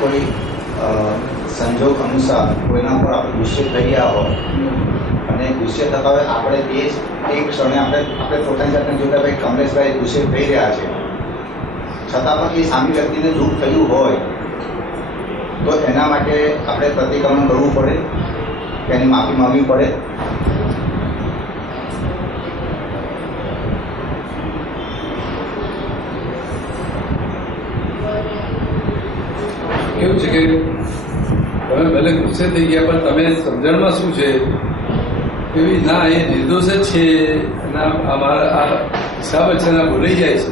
કોઈ સંજોગ અનુસાર કોઈના પર આપણે ગુસ્સે થઈ ગયા હોય અને ગુસ્સે થતા હોય આપણે એ ક્ષણે આપણે પોતાની જાતને જોતા ભાઈ કમલેશભાઈ ગુસ્સે થઈ રહ્યા છે, છતાં પણ એ સામી વ્યક્તિને દુઃખ થયું હોય તો એના માટે આપણે પ્રતિક્રમણ કરવું પડે કે એની માફી માંગવી પડે? એવું છે કે તમે ભલે ગુસ્સે થઈ ગયા પણ તમે સમજણમાં શું છે એવી ના એ નિર્દોષ જ છે, ના અમારા આ હિસાબ જ છે, ના ભૂલાઈ જાય છે.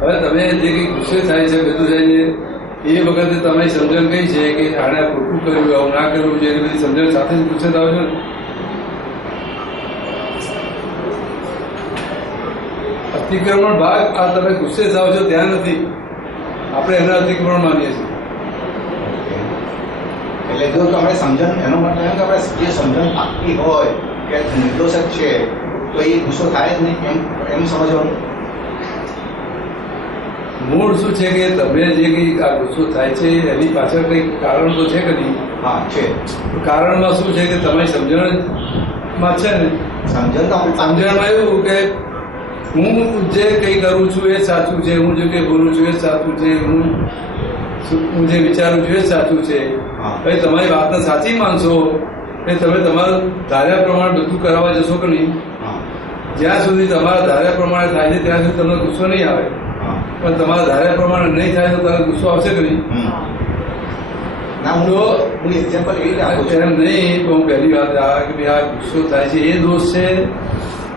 હવે તમે જે કંઈ ગુસ્સે થાય છે બધું થઈને એ વખતે તમે સમજણ કઈ છે કે આને ખોટું કર્યું, આવું ના કરવું જોઈએ, એની બધી સમજણ સાથે જ ગુસ્સે થાવ છો ને. અતિક્રમણ ભાગ આ તમે ગુસ્સે થાવ છો ત્યાં નથી, આપણે એના અતિક્રમણ માનીએ છીએ. એટલે જો તમે સમજણ, એનો મતલબ એમ કે આપણે જે સમજણ પાકી હોય કે નિર્દોષ જ છે તો એ ગુસ્સો થાય જ નહીં એમ સમજવાનું. મૂળ શું છે કે તમે જે કંઈ આ ગુસ્સો થાય છે એની પાછળ કંઈક કારણ તો છે કે નહીં? હા છે. કારણમાં શું છે કે તમારી સમજણમાં છે ને, સમજણમાં એવું કે હું જે કંઈ કરું છું એ સાચું છે, હું જે કંઈ બોલું છું એ સાચું છે, હું જે વિચારું છું એ સાચું છે. ભાઈ તમારી વાતને સાચી માનશો એ તમે તમારા ધાર્યા પ્રમાણે બધું કરાવવા જશો કે નહીં? જ્યાં સુધી તમારા ધાર્યા પ્રમાણે થાય છે ત્યાં સુધી તમને ગુસ્સો નહીં આવે, પણ તમારા ધાર્યા પ્રમાણે નહીં થાય તો તમને ગુસ્સો આવશે કે નહીં? એમ નહીં તો હું પહેલી વાત કે ભાઈ આ ગુસ્સો થાય છે એ દોષ છે,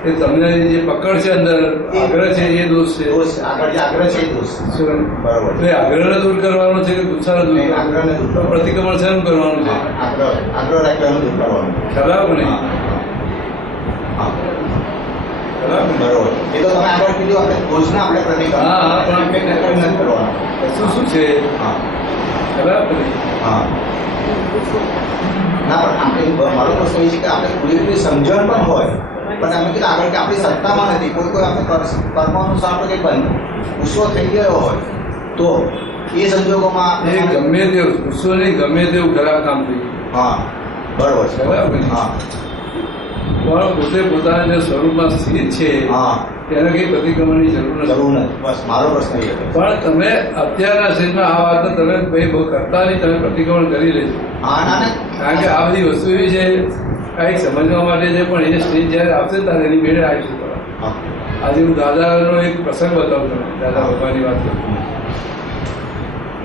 એ તમને જે પકડ છે અંદર આગ્રહ છે એ દોષ છે. આગ્રહને દૂર કરવાનો છે કે ગુસ્સાને દૂર કરવાનો? પ્રતિક્રમણ છે એમ કરવાનું છે. ખરાબ નહીં. શું છે ખરાબ નહીં. ના પણ આપણે મારો પ્રશ્ન એ છે કે આપણે પૂરેપૂરી સમજણ પણ હોય પણ અમે કીધું આગળ કે આપણી સત્તામાં નથી, કોઈ આપણે કર્મ અનુસાર આપણે કંઈક ગુસ્સો થઈ ગયો હોય તો એ સંજોગોમાં એ ગમે તેવું ગુસ્સો નહીં, ગમે તેવું ખરાબ કામ થઈ ગયું. હા બરોબર છે. બરાબર. હા પણ પોતે પોતાના જે સ્વરૂપમાં સ્થિત છે તેને કઈ પ્રતિક્રમણની જરૂર નથી. બસ મારો પ્રશ્ન એ હતો. પણ તમે અત્યારના સ્ટેજમાં આ વાતને તમે ભાઈ બહુ કરતા નહીં, તમે પ્રતિક્રમણ કરી લેજો. કારણ કે આ બધી વસ્તુ એવી છે કંઈક સમજવા માટે છે, પણ એ સ્ટેજ જયારે આવશે ત્યારે એની મેળે આવીશું. આજે હું દાદાનો એક પ્રસંગ બતાવું તમને, દાદા ભગવાનની વાત કરું.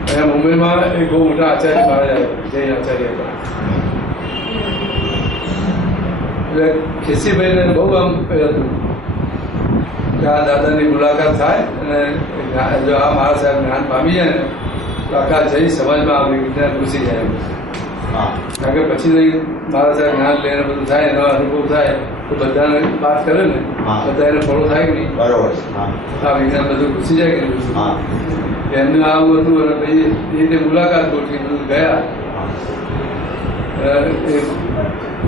અહીંયા મુંબઈમાં એક બહુ મોટા આચાર્ય મહારાજ આવ્યા, જૈન આચાર્ય હતા. એટલે ખેસીભાઈને બહુ આમ હતું કે આ દાદાની મુલાકાત થાય અને જો આ મહારાજ સાહેબ જ્ઞાન પામી જાય ને તો આખા જૈન સમાજમાં આ વિજ્ઞાન ઘૂસી જાય. કારણ કે પછી મહારાજ સાહેબ જ્ઞાન લઈને બધું થાય, એનો અનુભવ થાય તો બધાને વાત કરે ને, બધા એને ફળો થાય કે નહીં? બરોબર. આ વિજ્ઞાન બધું ઘૂસી જાય કે નહીં? એમનું આવું હતું અને પછી એ રીતે મુલાકાત ગોઠવી બધું ગયા.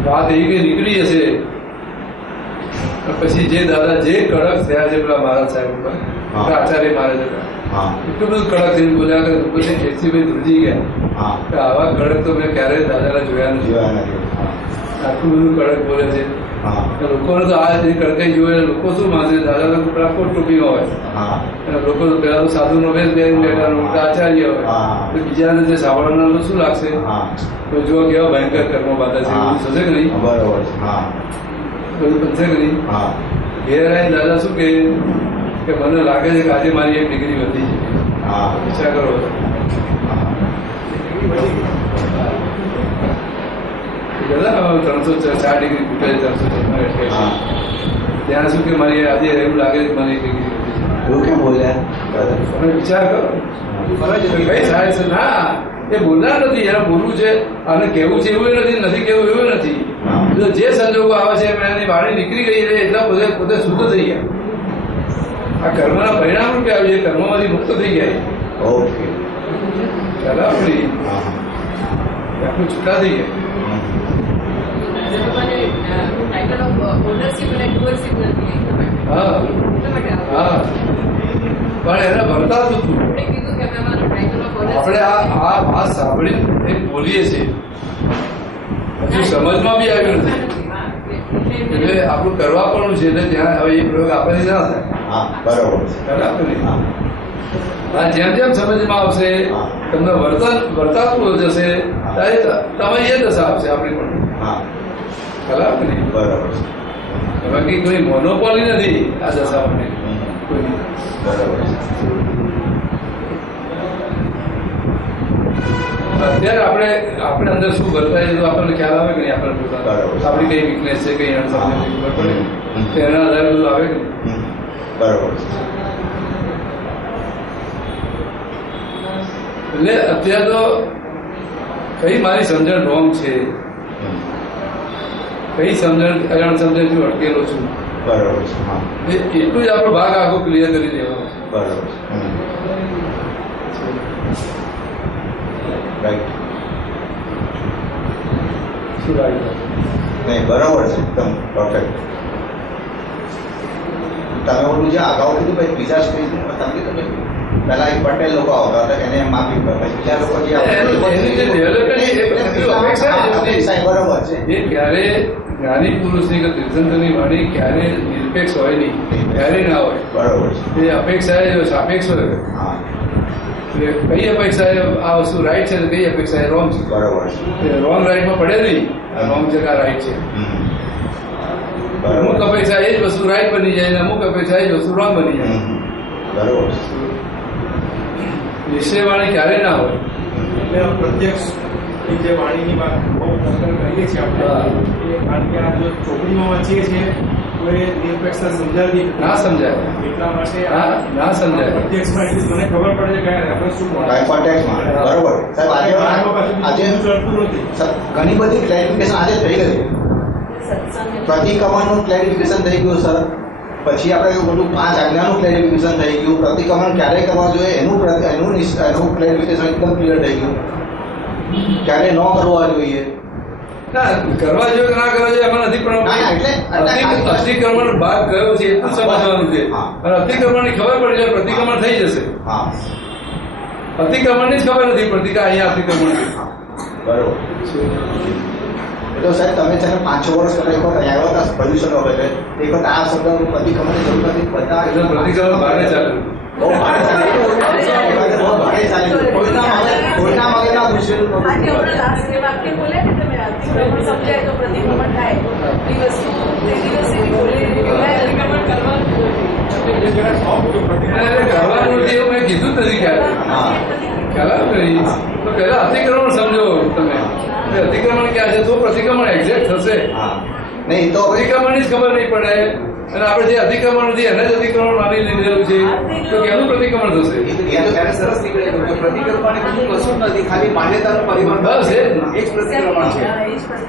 વાત એવી કઈ નીકળી હશે પછી જે દાદા જે કડક થયા છે પેલા મહારાજ સાહેબ ઉપર, આચાર્ય મહારાજ હતા, એટલું બધું કડક થઈને બોલ્યા કે પછી કેસીભાઈ ધ્રુજી ગયા કે આવા કડક તો મેં ક્યારેય દાદાને જોયા નથી. આટલું બધું કડક બોલે છે. લોકોને તો આ જે કડકાઈ જોયે લોકો શું માનશે? દાદા લોકો પ્રાપોટ ટોપીમાં હોય અને લોકો તો પેલા તો સાધુ નો વેશ પહેરીને બેઠા, મોટા આચાર્ય હોય તો બીજાને જે સાંભળનાર શું લાગશે? તો જો કેવા ભયંકર કર્મ બાંધા છે, બધું થશે કે નહીં? બરોબર. બધું બનશે કે નહીં? ઘેર આવીને દાદા શું કે મને લાગે છે કે આજે મારી એક ડિગ્રી વધી છે. વિચાર કરો. દાદા 304 ડિગ્રી ખૂટે, 300 ત્યાં શું કે મારી આજે એવું લાગે છે મને એક ડિગ્રી વધી છે. એવું કેમ બોલ્યા? તમે વિચાર કરો. કઈ થાય છે? ના, એ બોલનાર નથી, એને બોલવું છે અને કેવું છે એવું નથી કેવું એવું નથી. જે સંજોગો આવે છે એની વાણી નીકળી ગઈ છે એટલા પોતે શુદ્ધ થઈ ગયા. આ કર્મના પરિણામ રૂપે આવી છે, કર્મમાંથી મુક્ત થઈ ગયા. ઓકે. ચાલો આપણી આપણું છૂટા થઈ ગયા. હા હા, પણ એને ભરતા હતું. આપણે આ વાત સાંભળી એ બોલીએ છીએ, હજુ સમજમાં બી આવ્યું નથી, એટલે આપણું કરવા પણ છે. એટલે ત્યાં હવે એ પ્રયોગ આપણને ના થાય. હા, બરોબર છે. બરાબર ને? જેમ જેમ સમજમાં આવશે, તમને વર્તાતું જશે, ત્યારે તમે એ દશા આપશે આપણી પણ. હા, ખરાબ ને? બરોબર છે. બાકી કોઈ મોનોપોલી નથી આ દશાઓની કોઈ. બરોબર છે. અત્યારે આપણે અંદર શું વર્તાય તો આપણને ખ્યાલ આવે કે નહીં, આપણને પોતાને આપણી કઈ વીકનેસ છે, કઈ અણસમજ ખબર પડે તો એના આધારે બધું આવે કે નહીં. બરોબર છે. એટલે અત્યારે તો કઈ મારી સમજણ રોંગ છે, કઈ સમજણ અજાણ સમજણથી અટકેલો છું. બરોબર છે. હા, એટલું જ આપણો ભાગ આખો ક્લિયર કરી દેવાનો. બરોબર છે. રાઈટ. શું રાઈટ? નહીં, બરોબર છે, એકદમ પરફેક્ટ. તમે ઓલું જે અગાઉ કીધું ભાઈ બીજા સ્ટેજનું તમે કીધું ને, પહેલા એક પટેલ લોકો આવતા હતા એને માફી પછી બીજા લોકો જે બરોબર છે. એ ક્યારે જ્ઞાની પુરુષની કે તીર્થંકરની વાણી ક્યારે નિરપેક્ષ હોય નહીં, ક્યારે ના હોય. બરોબર છે. એ અપેક્ષા એ સાપેક્ષ હોય. હા, એટલે કઈ અપેક્ષા આ વસ્તુ રાઈટ છે, કઈ અપેક્ષા રોંગ છે. બરોબર છે. રોંગ રાઈટમાં પડે નહીં, આ રોંગ છે આ રાઈટ છે. અમુક અપેક્ષા એ જ વસ્તુ રાઈટ બની જાય, અમુક અપેક્ષા એ જ વસ્તુ રોંગ બની જાય. બરોબર છે. નિશ્ચયવાણી ક્યારે ના હોય. એટલે પ્રત્યક્ષ જે વાણીની વાત બહુ કરીએ છીએ આપણે, કારણ કે આ જો ચોપડીમાં વાંચીએ છીએ તો એ નિરપેક્ષતા સમજાતી ના સમજાય, એટલા માટે ના સમજાય. પ્રત્યક્ષમાં એટલી મને ખબર પડે છે કે રેફરન્સ શું બરોબર સાહેબ. આજે ચડતું નથી. ઘણી બધી ક્લેરિફિકેશન આજે થઈ ગઈ. પ્રતિક્રમણનું ક્લેરિફિકેશન થઈ ગયું સર. પછી આપણે બધું 5 આજ્ઞાનું ક્લેરિફિકેશન થઈ ગયું. પ્રતિક્રમણ ક્યારે કરવા જોઈએ એનું ક્લેરિફિકેશન એકદમ ક્લિયર થઈ ગયું. ક્યારે ન કરવા જોઈએ, ના કરવા જોઈએ કે ના કરવા જોઈએ એમાં નથી, પણ અતિક્રમણ ભાગ કયો છે એટલું સમજવાનું છે. અને અતિક્રમણની ખબર પડી જાય પ્રતિક્રમણ થઈ જશે. હા, અતિક્રમણની જ ખબર નથી પડતી કે અહીંયા અતિક્રમણ છે. બરોબર. તો સાહેબ તમે છે ને 5-6 વર્ષ પહેલા એક વખત આવ્યા હતા પોલ્યુશન વગેરે, એક વખત આ શબ્દનું પ્રતિક્રમણની જરૂર નથી. બધા એટલે પ્રતિક્રમણ ભારે ચાલે, બહુ ભારે ચાલે, કોઈના મગજના દુશ્મન કરવાનું નથી એવું મેં કીધું જ નથી ક્યારે. ખ્યાલ આવે ને? તો પહેલા અતિક્રમણ સમજો તમે. અતિક્રમણ ક્યાં છે તો પ્રતિક્રમણ એક્ઝેક્ટ થશે. નહીં તો અતિક્રમણની જ ખબર નહીં પડે, અને આપણે જે અતિક્રમણ નથી એને જ અતિક્રમણ માની લીધેલું છે, તો કેનું પ્રતિક્રમણ થશે? સરસ નીકળે કે પ્રતિક્રમણ કશું નથી, ખાલી માન્યતાનું પરિમાણ. બસ એ જ એક પ્રતિક્રમણ છે.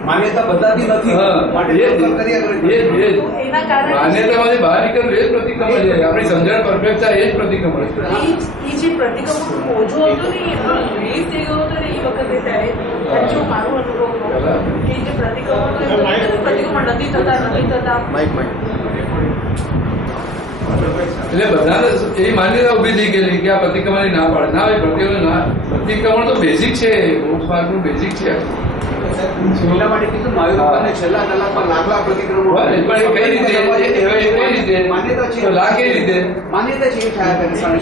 માન્યતા બધાથી નથી. માન્યતામાંથી બહાર નીકળવું એ જ પ્રતિક્રમણ છે. આપણી સમજણ પરફેક્ટ થાય એ જ પ્રતિક્રમણ છે. જે પ્રતિક્રમણ ઓછું હતું ને એનો રિલીઝ થઈ ગયો હતો ને એ વખતે ત્યારે જો મારું અનુભવ કે જે પ્રતિક્રમણ નથી થતા એટલે બધાને એ માન્યતા ઉભી થઈ ગયેલી કે આ પ્રતિક્રમણની ના પાડે. ના પ્રતિક્રમણ તો બેઝિક છે, મોક્ષ માર્ગનું બેઝિક છે. એટલા માટે કીધું મારું લોકોને છેલ્લા કલાકમાં લાખ પ્રતિક્રમણ પણ કઈ રીતે માન્યતા છે, લાખ કઈ રીતે માન્યતા છે થયા કરે ક્ષણે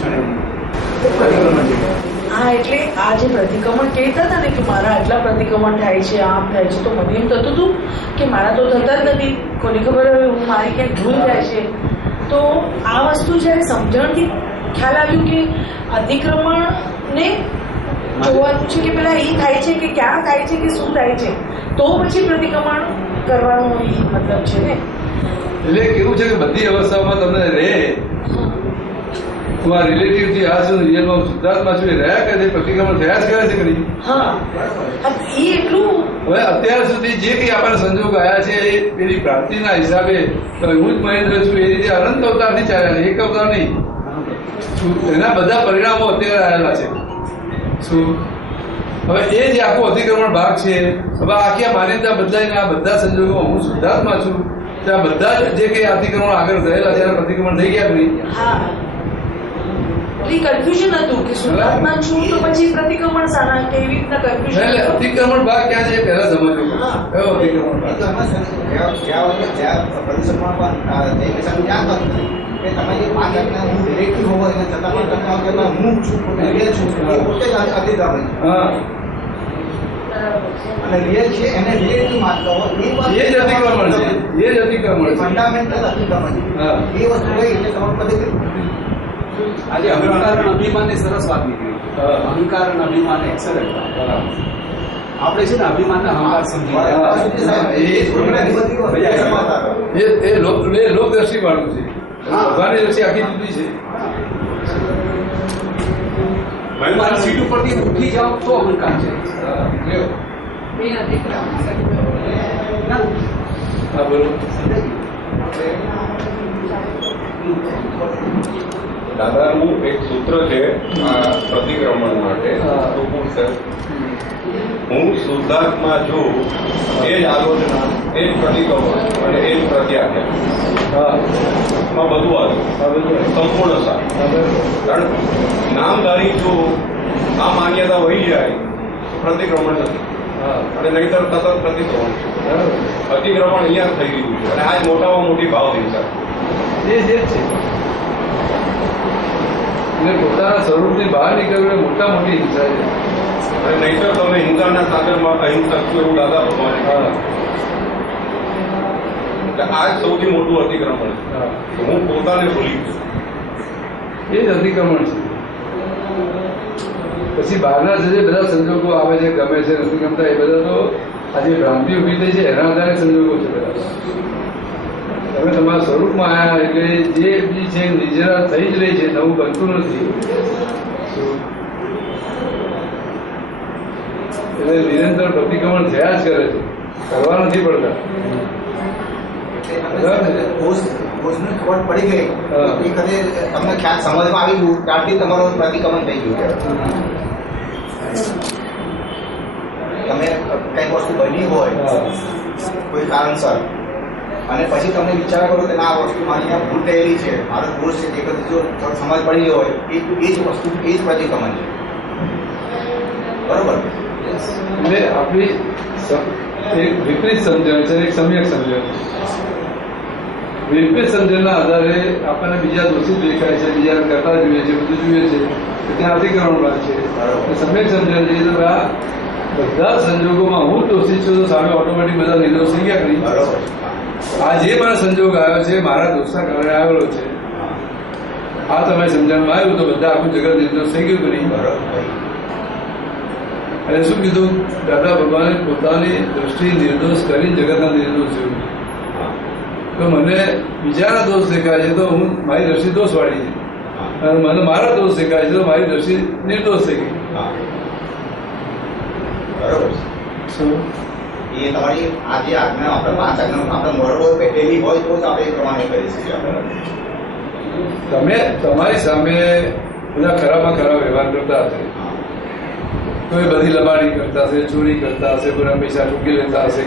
હા, એટલે આ જે પ્રતિક્રમણ કહેતા હતા ને કે મારા આટલા પ્રતિક્રમણ થાય છે, આમ થાય છે, તો મને એમ થતું હતું કે મારા તો થતા જ નથી, કોની ખબર હવે હું મારી ક્યાંક ભૂલ થાય છે. તો આ વસ્તુ જ્યારે સમજણથી ખ્યાલ આવ્યું કે અતિક્રમણને જોવાનું છે કે પેલા એ થાય છે કે ક્યાં થાય છે કે શું થાય છે, તો પછી પ્રતિક્રમણ કરવાનો એ મતલબ છે ને. એટલે કેવું છે કે બધી અવસ્થાઓમાં તમને રહે તમારા રિલેટિવ થી આ છું રિયલમાં શુદ્ધાત્મા છું એ રહ્યા કરે, પ્રતિક્રમણ થયા જ કરે છે કરી. હા, એ એટલું હવે અત્યાર સુધી જે કંઈ આપણને સંજોગ આવ્યા છે એની પ્રાપ્તિના હિસાબે હું જ મહેન્દ્ર છું એ રીતે અનંત અવતારથી ચાલ્યા છે, એક અવતાર નહીં. એના બધા પરિણામો અત્યારે આવેલા છે. શું હવે એ જે આખો અતિક્રમણ ભાગ છે, હવે આખી આ માન્યતા બદલાઈને આ બધા સંજોગોમાં હું શુદ્ધાત્મા છું, ત્યાં બધા જે કંઈ અતિક્રમણ આગળ થયેલા છે એના પ્રતિક્રમણ થઈ ગયા નહીં. હા કન્ફ્યુઝન હતું કે શુદ્ધાત્મા છું તો પછી પ્રતિક્રમણ શાના કેવી રીતના કન્ફ્યુઝન એટલે અતિક્રમણ ભાગ ક્યાં છે પહેલા સમજવું કયો અતિક્રમણ એ ભાગ તો એમાં જ્યાં પ્રતિસંપર્ક પણ તે કિસ્સામાં ક્યાં થતું નથી કે તમે જે 5 આજ્ઞા હું ડિરેક્ટલી હોવો એને છતાં પણ કરતા હો કે હું છું રિયલ છું એ પોતે જ અતિક્રમણ છે. હા અને રિયલ છે એને રિયલથી માનતો હો એ જ અતિક્રમણ છે એ જ અતિક્રમણ છે ફંડામેન્ટલ અતિક્રમણ છે. હા એ વસ્તુ કઈ એટલે તમારું પતિ આજે અહંકાર અને અભિમાનની સરસ વાત નીકળી. હા. અહંકાર અને અભિમાન એક્સલન્ટ વાત. હા આપણે છે ને અભિમાન અહંકાર સમજી ગયા. એ લોકદર્શી વાળું છે ભગવાનની દ્રષ્ટિ આખી જુદી છે. મારી સીટ ઉપરથી ઉઠી જાઓ તો અહંકાર છે. હા લ્યો. ના, હા બોલો. દાદાનું એક સૂત્ર છે આ પ્રતિક્રમણ માટે ટૂંકું છે. હું શુદ્ધાત્મા છું એ જ આલોચના એ જ પ્રતિક્રમણ અને એ જ પ્રત્યાખ્યાન હા માં બધું આવ્યું હા બોલો. સંપૂર્ણ સાર. હા બોલો. કારણ નામધારી છું આ માન્યતા વહી જાય પ્રતિક્રમણ નથી હા અને નહીતર સતત પ્રતિક્રમણ છે. બરાબર. અતિક્રમણ અહીંયા થઈ ગયું છે અને આ જ મોટામાં મોટી ભાવ હિંસા એ જ છે એટલે પોતાના સ્વરૂપની બહાર નીકળવું એ મોટા મોટી હિંસા છે. અને નહીતર તમે હિંસાના સાગરમાં અહિંસક છો એવું દાદા ભગવાને કહ્યું. હા એટલે આ જ સૌથી મોટું અતિક્રમણ છે. હા તો હું પોતાને ભૂલી ગયો. એ જ અતિક્રમણ છે. પછી બહારના જે બધા સંજોગો આવે છે ગમે છે નથી ગમતા એ બધા તો આજે ભ્રાંતિ ઉભી થઈ છે એના આધારે સંજોગો છે બધા. તમે તમારા સ્વરૂપમાં આવ્યા એટલે જે બી છે નિજરા થઈ જ રહી છે નવું બનતું નથી. એટલે નિરંતર પ્રતિક્રમણ થયા જ કરે છે કરવા નથી પડતા. કોષની ખબર પડી ગઈ હા. એ કદે તમને ખ્યાલ સમજમાં આવી ગયું ત્યારથી તમારું પ્રતિક્રમણ થઈ ગયું કહેવાય. તમે કઈ વસ્તુ બની હોય હા કોઈ કારણસર અને પછી તમને વિચાર કરો કે ના આ વસ્તુ મારી ત્યાં ભૂલ થયેલી છે મારો દોષ છે તે કદી જો સમજ પડી ગયો હોય એ જ વસ્તુ એ જ પ્રતિક્રમણ છે. બરોબર. એટલે આપણી એક વિપરીત સમજણ છે એક સમ્યક સમજણ. વિપરીત સમજણના આધારે આપણને બીજા દોષિત દેખાય છે બીજા કરતા જોઈએ છે બધું જોઈએ છે તો ત્યાં અતિક્રમણ વાત છે. સમ્યક સમજણ છે તો આ બધા સંજોગોમાં હું દોષિત છું તો સામે ઓટોમેટિક બધા નિર્દોષ થઈ ગયા નહીં. બરોબર. આ જે મને સંજોગ આવ્યો છે મારા દોષના કારણે આવેલો છે આ તમે સમજણમાં આવ્યું તો બધા આખું જગત નિર્દોષ થઈ ગયું કે નહીં. બરોબર. અને શું કીધું દાદા ભગવાને પોતાની દ્રષ્ટિ નિર્દોષ કરી જગતના નિર્દોષ જોયું. તો મને બીજાના દોષ દેખાય છે તો હું મારી દ્રષ્ટિ દોષવાળી છે અને મને મારા દોષ દેખાય છે તો મારી દ્રષ્ટિ નિર્દોષ થઈ ગઈ. બરોબર. શું એ તમારી આ જે આજ્ઞા આપણે 5 આજ્ઞા આપણે બરોબર પેટેલી હોય તો જ આપણે એ પ્રમાણે કરી શકીએ. તમે તમારી સામે બધા ખરાબમાં ખરાબ વ્યવહાર કરતા હશે કોઈ બધી લબાડી કરતા હશે ચોરી કરતા હશે કોઈના પૈસા ચૂકી લેતા હશે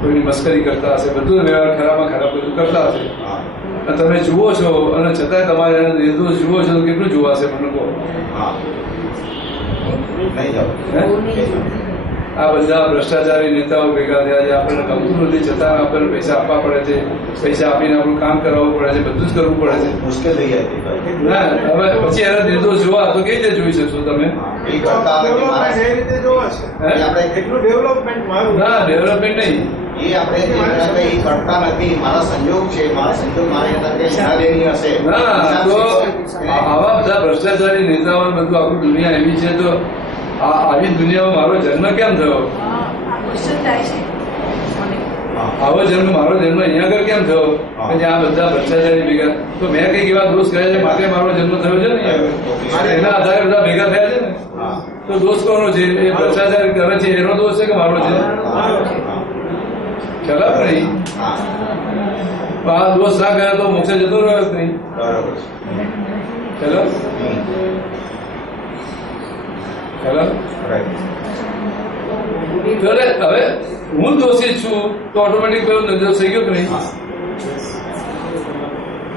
કોઈની મસ્કરી કરતા હશે બધું વ્યવહાર ખરાબમાં ખરાબ બધું કરતા હશે અને તમે જુઓ છો અને છતાંય તમારે એને નિર્દોષ જુઓ છો તો કેટલું જોવાશે મને કહો. નહીં જાવ. હે? આ બધા ભ્રષ્ટાચારી નેતાઓ ભેગા થયા છે આપણને ગમતું નથી છતાં આપણને પૈસા આપવા પડે છે પૈસા આપીને આપણું કામ કરાવવું પડે છે બધું જ કરવું પડે છે. મુશ્કેલ થઈ જાય. ના હવે પછી એના નિર્દોષ જોવા તો કેવી રીતે જોઈ શકશો તમે. એ કરતા આપણે મારા એ રીતે જોવા છે હે? આપણે એટલું ડેવલપમેન્ટ મારું ના ડેવલપમેન્ટ નહીં. એ આપણે જે કંઈ કરતા નથી મારા સંજોગ છે મારા સંજોગ મારી અંદર કંઈ લેણી હશે ના તો આવા બધા ભ્રષ્ટાચારી નેતાઓ બધું આખું દુનિયા એવી છે તો આવી દુનિયામાં મારો જન્મ કેમ થયો ક્વેશ્ચન થાય છે મને. આવો જન્મ મારો જન્મ અહીંયા આગળ કેમ થયો કે જ્યાં આ બધા ભ્રષ્ટાચારી ભેગા તો મેં કઈક એવા દોષ કર્યા છે માટે મારો જન્મ થયો છે ને અને એના આધારે બધા ભેગા થયા છે ને તો દોષ કોનો છે એ ભ્રષ્ટાચાર કરે છે એનો દોષ છે કે મારો છે ખ્યાલ નહીં. આ દોષ ના કરે તો મોક્ષે જતો રહ્યો જ નહીં. બરોબર. ખ્યાલ ખ્યાલ હવે હું દોષિત છું તો ઓટોમેટિક પેલો નિર્દોષ થઈ ગયો કે નહીં.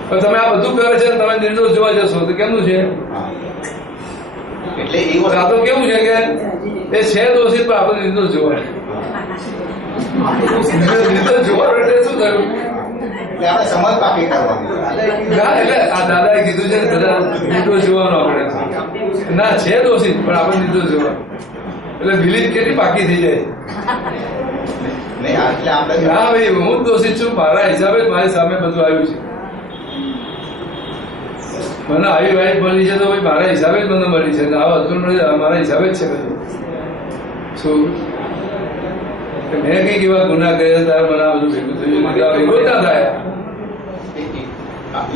પણ તમે આ બધું કરે છે તમે નિર્દોષ જોવા જશો તો કેમનું છે એટલે એ આ વસ્તુ તો કેવું છે કે એ છે દોષિત પણ આપણે નિર્દોષ જોવાનું. નિર્દોષ જોવાનું એટલે શું થયું? એટલે આપણે સમજ પાકી કરવાની. ના, એટલે આ દાદાએ કીધું છે ને બધા નિર્દોષ જોવાનું આપણે. ના, છે દોષિત પણ આપણે નિર્દોષ જોવાનું. એટલે બિલીફ કેટલી પાકી થઈ જાય. નહીં એટલે આપણે ના ભાઈ, હું જ દોષિત છું. મારા હિસાબે જ મારી સામે બધું આવ્યું છે. મને આવી વાઈફ મળી છે તો ભાઈ મારા હિસાબે જ મને મળી છે. આવા હસબન્ડ મળી મારા હિસાબે જ છે બધું. શું મેં કઈક એવા ગુના કર્યા ત્યારે મને આ બધું ભેગું થયું. ભેગું ના થાય.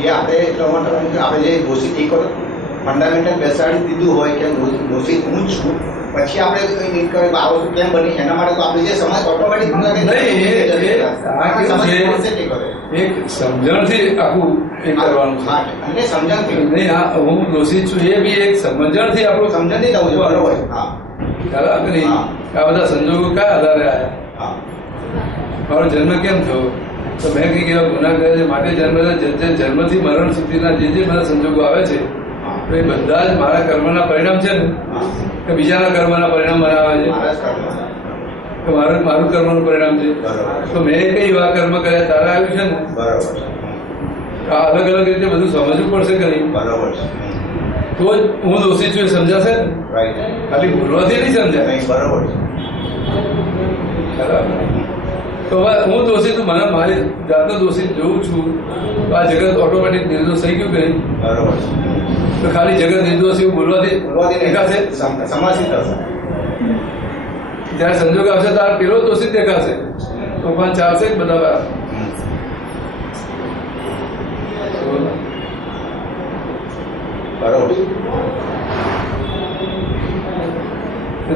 એ આપણે એટલા માટે આપણે જે દોષિત એક વખત ફંડામેન્ટલ બેસાડી દીધું હોય કે દોષિત હું જ છું, પછી આપણે આ વસ્તુ કેમ બની એના માટે તો આપણે જે સમાજ ઓટોમેટિક એક સમજણથી આખું એ કરવાનું છે. અને સમજણથી નહીં, આ હું દોષિત છું એ બી એક સમજણથી આપણું સમજણથી થવું છે. બરોબર. હા ખ્યાલ આવે નહીં. આ બધા સંજોગો કયા આધારે આવ્યા? હા મારો જન્મ કેમ થયો? તો મેં કંઈક એવા ગુના કર્યા છે માટે જન્મથી મરણ સુધીના જે બધા સંજોગો આવે છે તો એ બધા જ મારા કર્મના પરિણામ છે ને કે બીજાના કર્મના પરિણામ મને આવે છે? તો મારું કર્મનું પરિણામ છે. તો મેં કઈ એવા કર્મ કર્યા તારે આવ્યું છે ને? બરોબર. આ અલગ અલગ રીતે બધું સમજવું પડશે કે નહીં? બરોબર. તો જ હું દોષિત છું એ સમજાશે ને? રાઈટ. ખાલી ભૂલવાથી નહીં સમજાય. નહીં, બરોબર. બરાબર. તો હવે હું દોષિત છું, મને મારી જાતનો દોષિત જોઉં છું તો આ જગત ઓટોમેટિક નિર્દોષ થઈ ગયું કે નહીં? બરોબર. તો ખાલી જગત નિર્દોષ એવું બોલવાથી દેખાશે? સમાજથી થશે. જયારે સંજોગ આવશે ત્યારે પેલો દોષિત દેખાશે તો પણ ચાલશે જ બધા. બરોબર.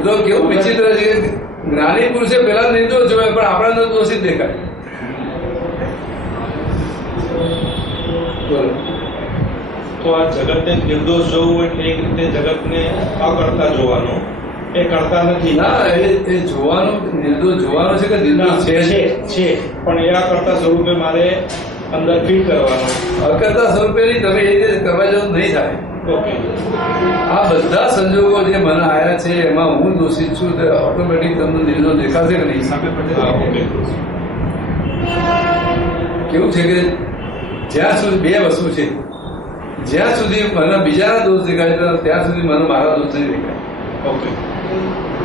તો કેવું વિચિત્ર છે કે જ્ઞાની પુરુષે પેલા નિર્દોષ જોવાય પણ આપણા દોષિત દેખાય. બોલો. તો આ જગતને નિર્દોષ જોવું એટલે એક રીતે જગતને અકર્તા જોવાનું, એ કરતા નથી. ના, એ જોવાનું નિર્દોષ જોવાનું છે કે નિર્દોષ છે પણ એ અકર્તા સ્વરૂપે મારે અંદર ફીટ કરવાનું. અકર્તા સ્વરૂપે નહીં, તમે એ રીતે કરવા જવું નહીં થાય. ઓકે. આ બધા સંજોગો જે મને આવ્યા છે એમાં હું દોષિત છું તો ઓટોમેટિક તમને નિર્દોષ દેખાશે કે નહીં? સામે ઓકે. કેવું છે કે જ્યાં સુધી બે વસ્તુ છે, જ્યાં સુધી મને બીજાના દોષ દેખાય છે ત્યાં સુધી મને મારા દોષ નહીં દેખાય. ઓકે.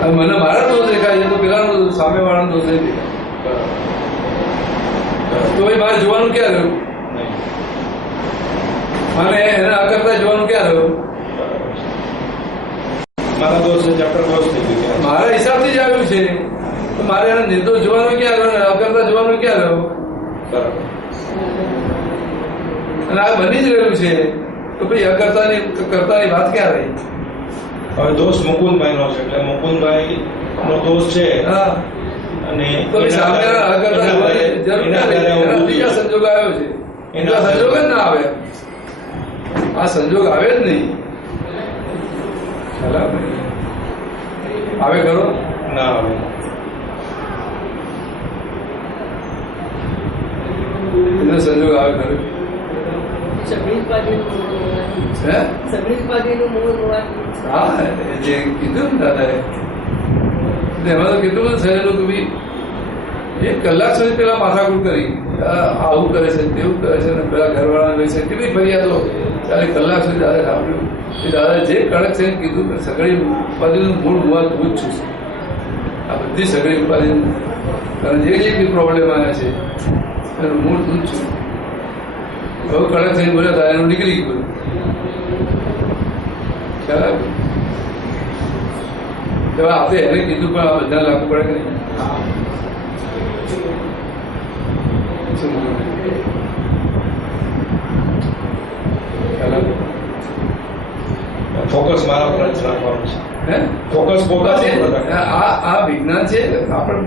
અને મને મારા દોષ દેખાય છે તો પેલાનો સામે વાળાનો દોષ નહીં દેખાય. તો એ મારે જોવાનું ક્યાં રહ્યું? અને એને અકર્તા જોવાનું ક્યાં રહ્યું? મારા દોષ ચેપ્ટર ક્લોઝ થઈ ગયું. મારા હિસાબથી જ આવ્યું છે તો મારે એને નિર્દોષ જોવાનું ક્યાં રહ્યું? અકર્તા જોવાનું ક્યાં રહ્યું? બરાબર. અને આ બની જ રહ્યું છે તો ભાઈ કરતાની વાત ક્યાં રહી? હવે દોષ મુકુંદભાઈ નો છે એટલે મુકુંદભાઈ નો દોષ છે. હા, અને તો ભાઈ સામેના અકર્તા જોવાની જરૂર ના રહી. એના બીજા સંજોગ આવ્યો છે. એના સંજોગ જ ના આવે. આ સંજોગ આવે જ નહીં. આવે ખરો? ના આવે. એનો સંજોગ આવે ખરો? હે? હા, જે કીધું ને દાદાએ એમાં તો કેટલું બધું થયેલું કે ભાઈ 1 કલાક સુધી પેલા માથાકૂટ કરી આવું કરે છે તેવું કરે છે ને પેલા ઘરવાળા હોય છે કેટલી ફરિયાદો. ત્યારે કલાક સુધી દાદા સાંભળ્યું કે દાદા જે કડક છે કીધું કે સગડી ઉપાધિનું મૂળ હું જ છું. આ બધી સગડી ઉપાધિ અને જે બી પ્રોબ્લેમ આવ્યા છે એનું મૂળ હું જ છું. હવે કડક થઈને બોલ્યા હતા એનું નીકળી ગયું. ખ્યાલ આવ્યો? આપણે એને કીધું પણ આ બધા લાગુ પડે કે નહીં? ફોકસ મારા પર જ રાખવાનું છે. હે? ફોકસ આ વિજ્ઞાન છે આપણે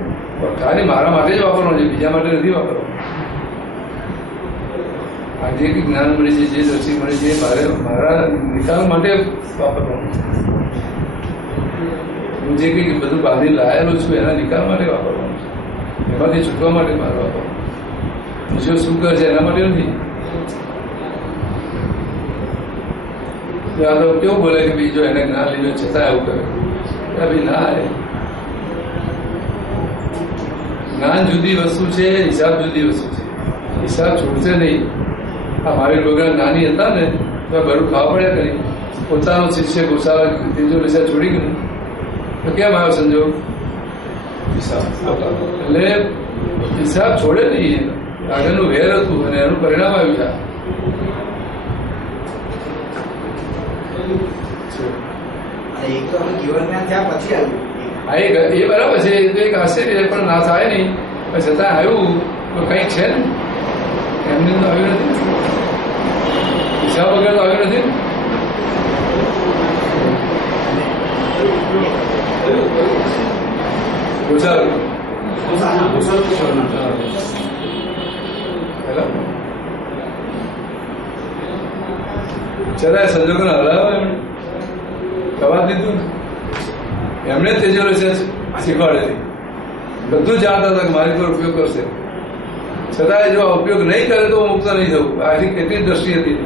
ખાલી મારા માટે જ વાપરવાનું છે, બીજા માટે નથી વાપરવાનું. આ જે જ્ઞાન મળે છે, જે દ્રષ્ટિ મળે છે મારા નિકાલ માટે વાપરવાનું. હું જે કંઈક બધું બાંધી લાયેલો છું એના નિકાલ માટે વાપરવાનું છે. એમાંથી છૂટવા માટે મારે વાપરવાનું. બીજો શું કરે છે એના માટે નથી. યાદવ કેવું બોલે કે બીજો એને જ્ઞાન લીધું છતાં એવું કરે ભાઈ ના જ્ઞાન જુદી વસ્તુ છે, હિસાબ જુદી વસ્તુ છે. હિસાબ છૂટશે નહીં. આ મહાવીર ભગવાન જ્ઞાની હતા ને તો બરું ખાવા પડ્યા કરી. પોતાનો શિષ્ય ગોસાવા ત્રીજો વિષય છોડી ગયું તો કેમ આવ્યો સંજોગ? એટલે હિસાબ છોડે નહીં. આગળનું વેર હતું અને એનું પરિણામ આવ્યું છે. એક તો જીવનમાં થયા પછી આવ્યું. હા એ બરાબર છે. એ તો એક આશ્ચર્ય પણ ના થાય નહીં. પણ છતાં આવ્યું તો કંઈક છે ને એમને તો આવ્યું નથી. હિસાબ વગર તો આવ્યું નથી. ચલાય સંજોગોને હલાવે એમણે થવા દીધું ને એમણે તેજો શીખવાડેલી. બધું જાણતા હતા કે મારી પર ઉપયોગ કરશે. છતાં જો આ ઉપયોગ નહીં કરે તો મુક્ત નહીં થવું. આથી કેટલી દ્રષ્ટિ હતી.